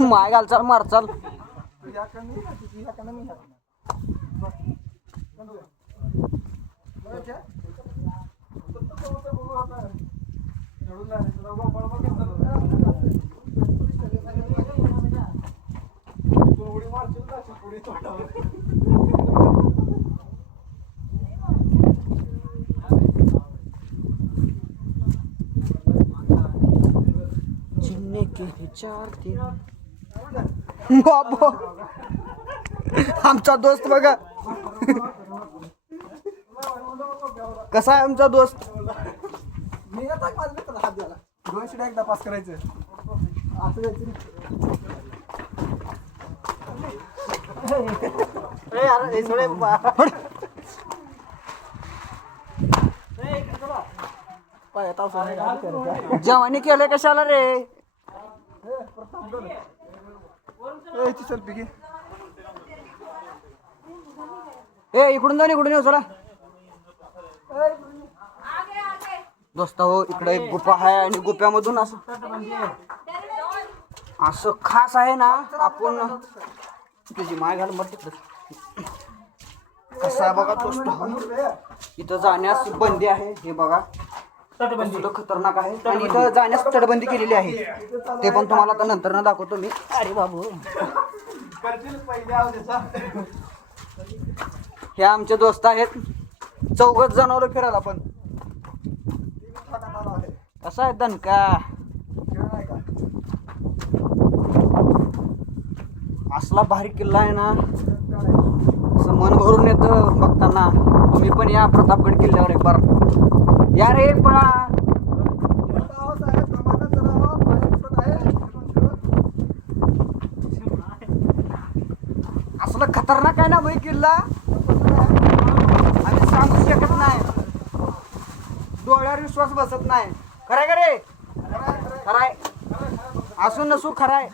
माय घाल चाल मार चाल. जिन्ने के विचार दिन बाबा आमचा दोस्त बघा कसा आहे आमचा दोस्त. मी आता माझं हात द्याला 200 एकदा पास करायचं असं द्यायचं. जवानी केलंय कशाला रे. सेल्फी घे. ए इकडून जाऊन इकडून येऊ चला. दोस्त हो इकडे एक गुफा आहे आणि गुफ्यामधून असं खास आहे ना. आपण तुझी माय घाल मग तिकडं कसं आहे बघा दोस्त हो. इथं जाण्यास बंदी आहे हे बघा. खतरनाक आहे आणि इथं जाण्यास तटबंदी केलेली आहे. ते पण तुम्हाला आता नंतर ना दाखवतो मी. अरे बाबू हे आमचे दोस्त आहेत. चौघच जनावर फिरायला पण कसा आहे दणका. असला भारी किल्ला आहे ना असं मन भरून येतं बघताना. तुम्ही पण या प्रतापगड किल्ल्यावर एक बार या रे पळा. असलं खतरनाक आहे ना भाई किल्ला आम्ही सांगू शकत नाही. डोळ्यावर विश्वास बसत नाही. खराय का रे. खराय असून नसू खराय.